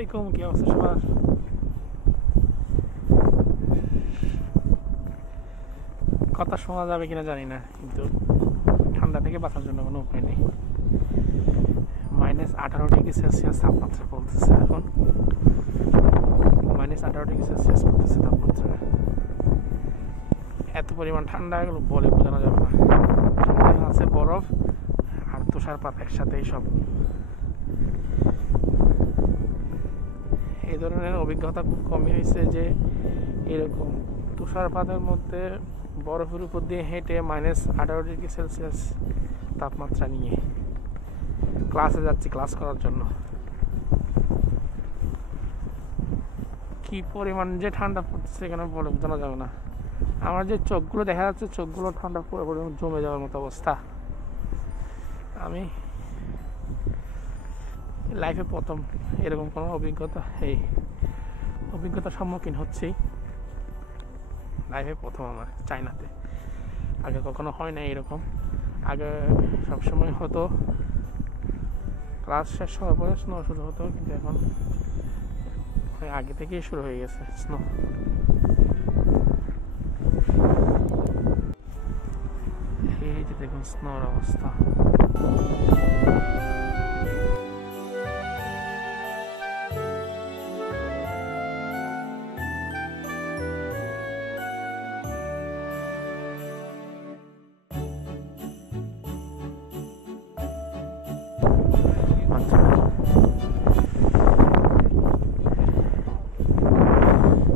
আলাইকুম, কি অবস্থা সবার? কথা শোনা যাবে কিনা জানি না, কিন্তু ঠান্ডা থেকে বাঁচার জন্য কোনো উপায় নেই। -18°C তাপমাত্রা বলতেছে এখন, -18°C বলতেছে তাপমাত্রা। এত পরিমাণ ঠান্ডা, এগুলো বলে বোঝানো যাবে না। সামনে আছে বরফ আর তুষারপাত একসাথেই সব। এই ধরনের অভিজ্ঞতা খুব কমই হয়েছে যে এরকম তুষারপাতের মধ্যে বরফের উপর দিয়ে হেঁটে -18°C তাপমাত্রা নিয়ে ক্লাসে যাচ্ছি ক্লাস করার জন্য। কি পরিমাণ যে ঠান্ডা পড়তেছে এখানে বলে বোঝানো যাবে না। আমার যে চোখগুলো দেখা যাচ্ছে, চোখগুলো ঠান্ডা পুরোপুরি জমে যাওয়ার মতো অবস্থা। আমি লাইফে প্রথম এরকম কোনো অভিজ্ঞতার সম্মুখীন হচ্ছি। লাইফে প্রথম আমার চায়নাতে, আগে কখনো হয় না এরকম। আগে সবসময় হতো ক্লাস শেষ হওয়ার পরে স্নো শুরু হতো, কিন্তু এখন আগে থেকেই শুরু হয়ে গেছে স্নো। এই যে দেখুন স্নোর অবস্থা।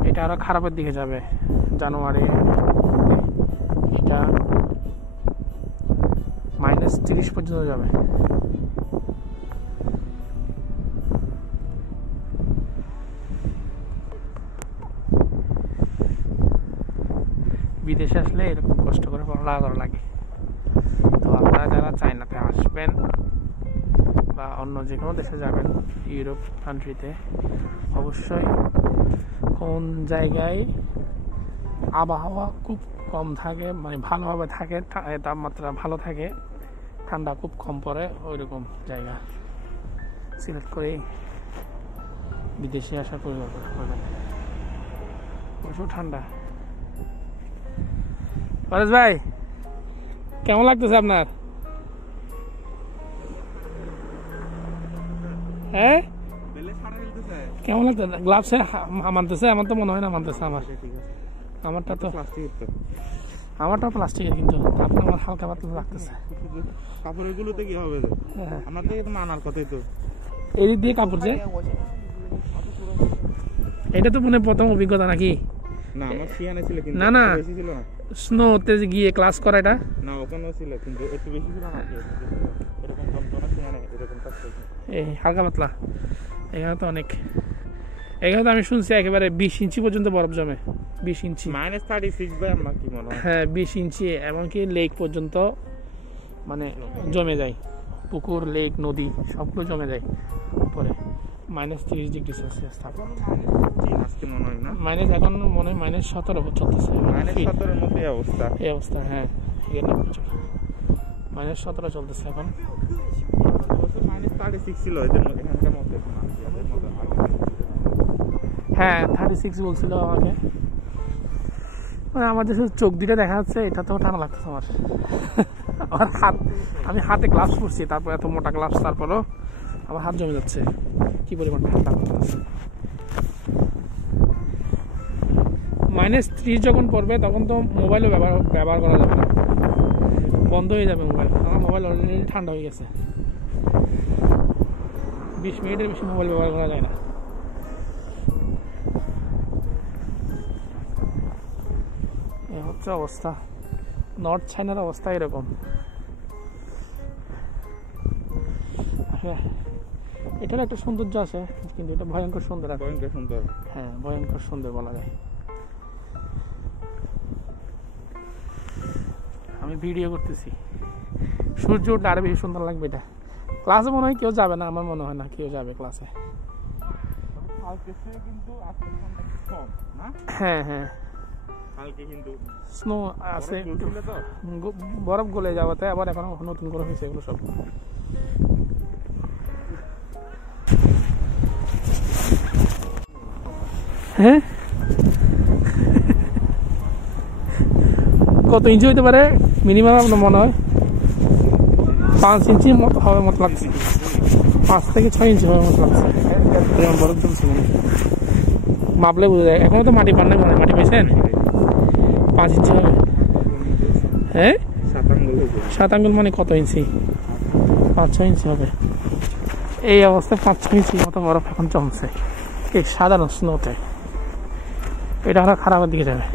এটা আরো খারাপের দিকে যাবে জানুয়ারি। এটা -30 পর্যন্ত যাবে। বিদেশে আসলে এরকম কষ্ট করে পড়ালেখা করা লাগে। তো আপনারা যারা চায়নাতে আসবেন বা অন্য যে কোনো দেশে যাবেন ইউরোপ কান্ট্রিতে, অবশ্যই কোন জায়গায় আবহাওয়া খুব কম থাকে, মানে ভালোভাবে থাকে, তাপমাত্রা ভালো থাকে, ঠান্ডা খুব কম পড়ে, ওইরকম জায়গা সিলেক্ট করে বিদেশে আসার পরিকল্পনা করবেন। প্রচুর ঠান্ডা। পরেশ ভাই, কেমন লাগতেছে আপনার? হ্যাঁ, কেমন লাগতেছে? গ্লাভসে মানতেছে? আমার তো মনে হয় না মানতেছে। আমারটা প্লাস্টিকের, কিন্তু আপনার আমার হালকা পাতলা লাগতেছে। কাপড়ের গুলোতে কি হবে? আমার থেকে তো মানার কথাই তো। এই দিয়ে কাপড় যে, এটা তো মনে প্রথম অভিজ্ঞতা নাকি? না, আমার সিয়ানে ছিল, কিন্তু না বেশি ছিল না। স্নোতে গিয়ে ক্লাস করা এটা না, ওখানেও ছিল, কিন্তু একটু বেশি ছিল না। এরকম যন্ত্রণা সিয়ানে এরকম থাকছে। এই হালকা পাতলা। এখানে তো অনেক, এখানে তো আমি শুনছি একেবারে 20 ইঞ্চি পর্যন্ত বরফ জমে। 20 ইঞ্চি, -36 ভাই, আমার কি মনে হয়। হ্যাঁ 20 ইঞ্চি, এমনকি লেক পর্যন্ত মানে জমে যায়। পুকুর, লেক, নদী সবগুলো জমে যায় উপরে। -30°C তাপমাত্রা। আজকে মনে হয় না, এখন মনে হয় -17 চলতেছে। -17 মধ্যে অবস্থা। এই অবস্থা, হ্যাঁ এখানে -17 চলতেছে এখন। -36 ছিল এদের মধ্যে, এখানকার মধ্যে। হ্যাঁ 36 বলছিল আমাকে। মানে আমার যে চোখ দুটো দেখা যাচ্ছে, এটা তো ঠান্ডা লাগতেছে আমার। আমার হাত, আমি হাতে গ্লাভস পরছি, তারপর এত মোটা গ্লাভস, তারপরও আমার হাত জমে যাচ্ছে। কি পরিমাণ ঠান্ডা লাগতেছে। -30 যখন পড়বে তখন তো মোবাইলও ব্যবহার করা যাবে না, বন্ধ হয়ে যাবে মোবাইল। আমার মোবাইল অলরেডি ঠান্ডা হয়ে গেছে। 20 মিনিটের বেশি মোবাইল ব্যবহার করা যায় না। এই হচ্ছে অবস্থা। নর্থ চায়নার অবস্থা এরকম। এটার একটা সৌন্দর্য আছে, কিন্তু এটা ভয়ঙ্কর সুন্দর। ভয়ঙ্কর সুন্দর, হ্যাঁ ভয়ঙ্কর সুন্দর বলা যায়। আমি ভিডিও করতেছি, সূর্য উঠলে আরো বেশি সুন্দর লাগবে এটা। ক্লাসে মনে হয় কেউ যাবে না, আমার মনে হয় না কেউ যাবে ক্লাসে। হ্যাঁ হ্যাঁ, স্নো আছে, বরফ গলে যাওয়াতে আবার এখন নতুন করে হয়েছে এগুলো সব। হ্যাঁ কত ইঞ্চি হইতে পারে মিনিমাম আপনার মনে হয় 5 ইঞ্চি হবে মতো লাগছে 5 থেকে 6 ইঞ্চি হবে মতো লাগছে বরফ জমছে মনে মাপলে বুঝা যায় এখনো তো মাটি পান না মাটি পেয়েছেন 5 ইঞ্চি হবে হ্যাঁ 7 আঙ্গুল মানে কত ইঞ্চি 5-6 ইঞ্চি হবে এই অবস্থায় 5-6 ইঞ্চি মতো বরফ এখন জমছে এই সাধারণ স্নোতে এটা আরো খারাপের দিকে যাবে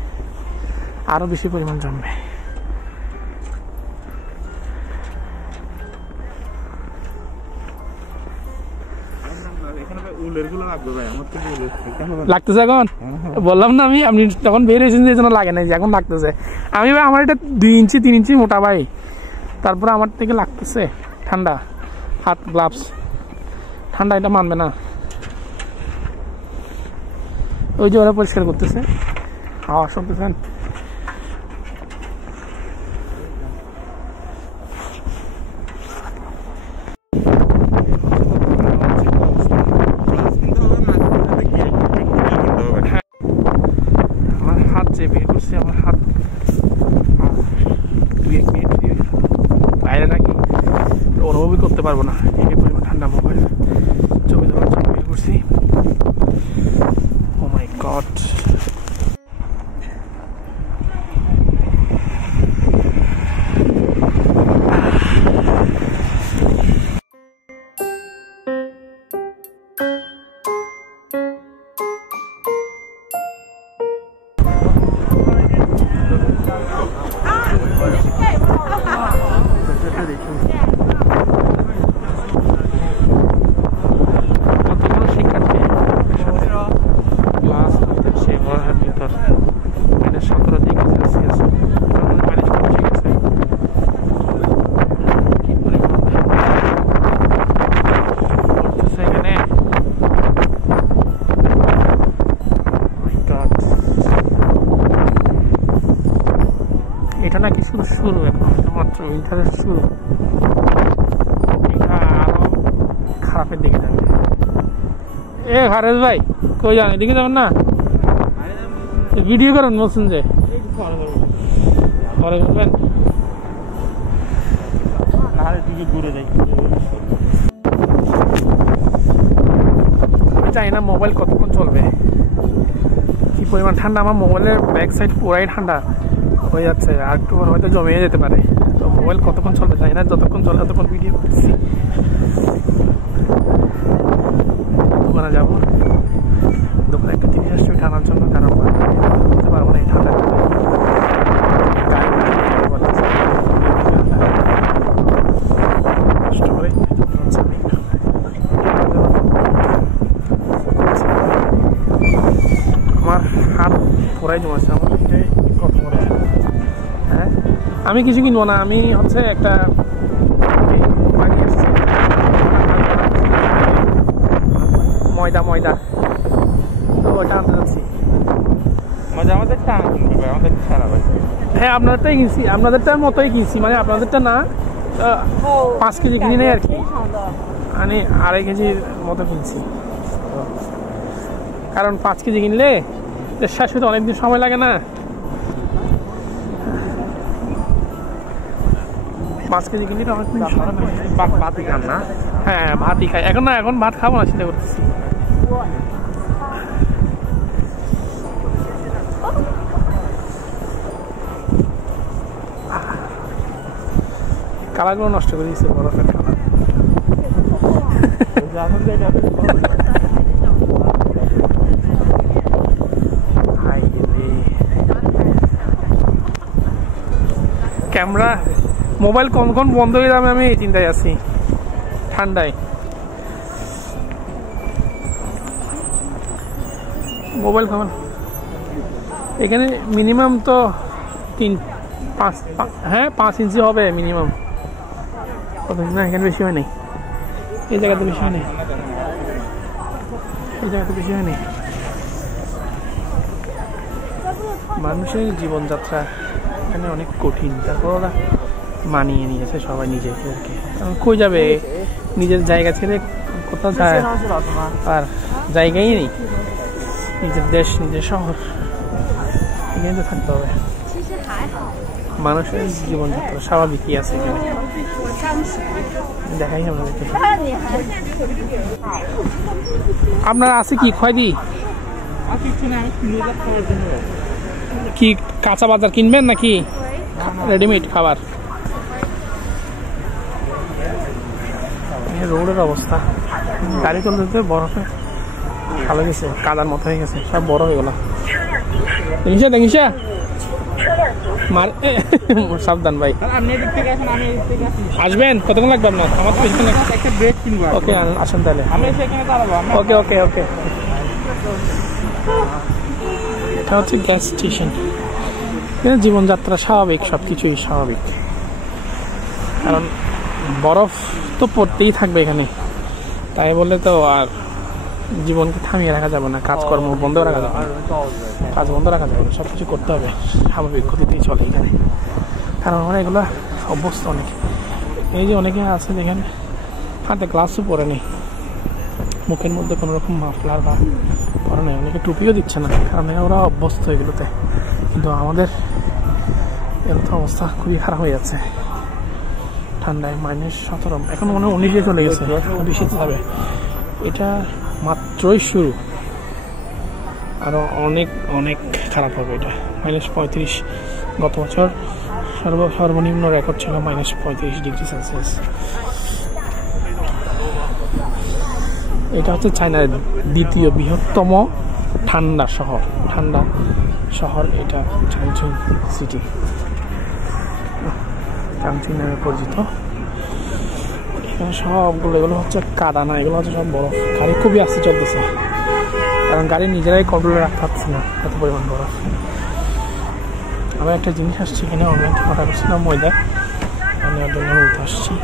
আরো বেশি পরিমাণ জমবে লাগতেছে এখন বললাম না আমি তখন বের হয়েছেন যে জন্য লাগে না যে এখন লাগতেছে আমি ভাই আমার এটা 2 ইঞ্চি 3 ইঞ্চি মোটা ভাই তারপরে আমার থেকে লাগতেছে ঠান্ডা হাত গ্লাভস ঠান্ডা এটা মানবে না ওই যে ওরা পরিষ্কার করতেছে হাওয়া শুনতেছেন আমার হাত যে বের করছে আমার হাত 2-1 মিনিট বাইরে নাকি অনুভবই করতে পারবো না এই পরিমাণ ঠান্ডা মোবাইল ছবি দেওয়ার জন্য বের করছি ও মাই গড এটা নাকি শুধু শুরু এখন মাত্র উইন্টারের শুরু এটা আরো খারাপের দিকে যাবে এ হারেস ভাই কই যান এদিকে যাবেন না ভিডিও করেন বলছেন যে ঘরে করবেন জানি না মোবাইল কতক্ষণ চলবে কি পরিমাণ ঠান্ডা আমার মোবাইলের ব্যাক সাইড পুরাই ঠান্ডা হয়ে যাচ্ছে আর একটু হয়তো জমে যেতে পারে তো মোবাইল কতক্ষণ চলবে জানি না যতক্ষণ চলে ততক্ষণ ভিডিও করতেছি দোকানে যাবো দোকানে একটা জিনিস আসছে টানার জন্য কারণ বলতে পারবো না এই ঠান্ডা কষ্ট করে আমার হাত পুরাই জমেছে আমার কত করে হ্যাঁ আমি কিছু কিনবো না আমি হচ্ছে একটা ময়দা তো ওইটা আনতে যাচ্ছি হ্যাঁ আপনাদেরটাই কিনছি আপনাদেরটার মতোই কিনছি মানে আপনাদেরটা না 5 কেজি কিনে নেই আর কি মানে 2.5 কেজির মতো কিনছি কারণ 5 কেজি কিনলে শেষ হতে অনেকদিন সময় লাগে না 5 কেজি কিনলে অনেকদিন ভাতই খান না হ্যাঁ ভাতই খাই এখন না এখন ভাত খাবো না চিন্তা করতেছি কালারগুলো নষ্ট করে দিচ্ছে বরফের কালার ক্যামেরা মোবাইল কখন বন্ধ হয়ে যাবে আমি এই চিন্তায় আছি ঠান্ডায় মোবাইল কখন এখানে মিনিমাম তো 5 ইঞ্চি হবে মিনিমাম না এখানে বেশি হয় নাই এই জায়গাতে বেশি হয় নাই এই জায়গাতে বেশি হয় নাই মানুষের জীবনযাত্রা এখানে অনেক কঠিন তারপর ওরা মানিয়ে নিয়েছে সবাই নিজেদেরকে কই যাবে নিজের জায়গা ছেড়ে কোথাও যায় আর জায়গাই নেই নিজের দেশ নিজের শহর এখানে তো থাকতে হবে। মানুষের জীবনযাত্রা স্বাভাবিকই আছে এখানে, দেখাই আপনাদেরকে। আপনার আছে কি খয়দি কি কাঁচা বাজার কিনবেন নাকি রেডিমেড খাবার? রোডের অবস্থা, গাড়ি চলতে বরফে ভালো গেছে, কাদার মতো হয়ে গেছে, সব বড় হয়ে গেল। দেখিস সাবধান ভাই, আসবেন কতক্ষণ লাগবে আপনার? আমার তো একটা ব্রেক কিনবো। ওকে আসেন তাহলে, ওকে ওকে ওকে। এটা হচ্ছে গ্যাস স্টেশন। জীবনযাত্রা স্বাভাবিক, সবকিছুই স্বাভাবিক, কারণ বরফ তো পড়তেই থাকবে এখানে, তাই বলে তো আর জীবনকে থামিয়ে রাখা যাবে না, কাজকর্ম বন্ধ রাখা যাবে না, কাজ বন্ধ রাখা যাবে না, সবকিছু করতে হবে স্বাভাবিক গতিতেই চলে এখানে। কারণ আমরা এগুলো অভ্যস্ত অনেক। এই যে অনেকে আছে যেখানে হাতে গ্লাসও পরে নেই, মুখের মধ্যে কোনো রকম মাফলার বা পরে নেই, অনেকে টুপিও দিচ্ছে না, কারণ ওরা অভ্যস্ত এগুলোতে। কিন্তু আমাদের এর তো অবস্থা খুবই খারাপ হয়ে যাচ্ছে। ঠান্ডায় -17, এখন মনে হয় 19-এ চলে গেছে, বেশি যাবে। এটা মাত্রই শুরু, আরো অনেক অনেক খারাপ হবে এটা। -35, গত বছর সর্বনিম্ন রেকর্ড ছিল -35 ডিগ্রি সেলসিয়াস। এটা হচ্ছে চায়নার দ্বিতীয় বৃহত্তম ঠান্ডা শহর এটা, চাংচুং সিটি, চাংচুং নামে পরিচিত। এখানে সবগুলো, এগুলো হচ্ছে কাদা না, এগুলো হচ্ছে সব বরফ। গাড়ি খুবই আস্তে চলতেছে, কারণ গাড়ি নিজেরাই কন্ট্রোলে রাখতে পারছে না, এত পরিমাণ বরফ। আবার একটা জিনিস আসছে এখানে, অনলাইন থেকে অর্ডার করছিলাম ময়দা, আমি ওর জন্য বলতে আসছি।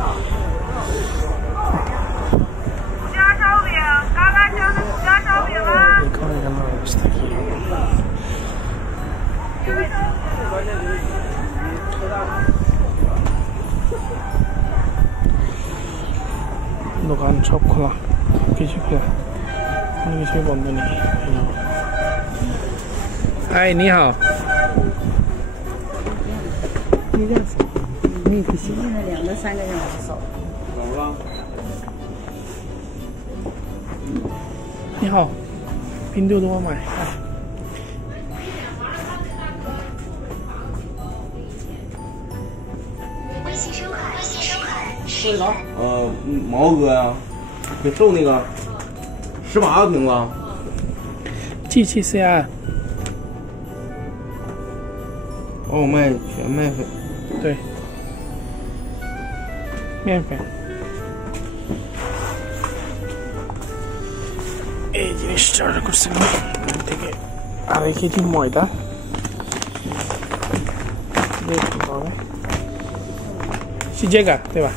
দোকান সব খোলা, কিছু খোলা, কোনো কিছুই বন্ধ নেই। এই নি হাও,你好，拼多多买。毛哥呀，挺瘦那个，18个瓶子。GCCR。哦，全麦粉。对。面粉。এই জিনিসটা অর্ডার করছিলাম থেকে, 2.5 কেজি ময়দা, 시제가, 对吧？